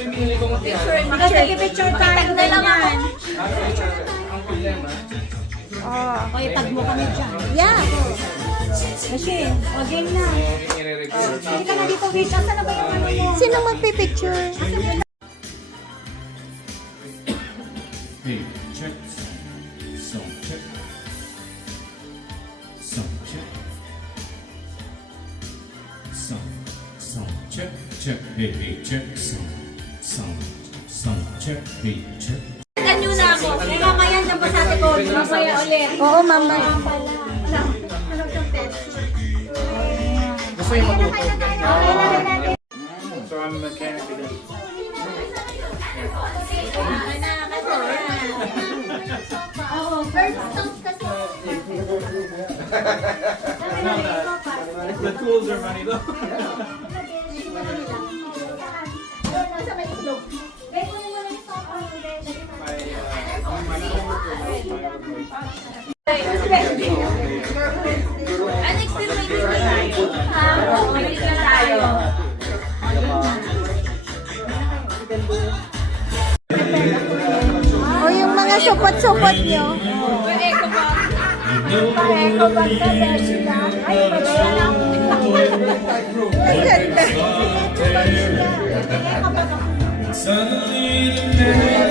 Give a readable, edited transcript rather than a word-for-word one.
yung binili kong Picture, Picture tayo na lang ako. ganyan. Ang problema, Oh. Okay, tag mo kami dyan. Yeah. Kasi, o game na. yung i-review. Hindi ka na dito, Rich. Asa na ba yung ano mo? Sino magpipicture? Hey, check. Sound check. Sound check. Sound check. Check. Hey, check. Sound check. Hey, check. Ganyo na ako. Eh, mamaya dyan pa sa atin ko. Mamaya ulit. Oo, mama. Gusto yung matuto. Okay na rin natin. So I'm a mechanic again. Oo, first stop kasi. The tools are money though. Next time may bibig tayo. May bibig tayo. O yung mga supot-supot nyo. Eco ba? Eco ba ka, Beshila? Ay, maganda lang. Ang ganda. Suddenly the man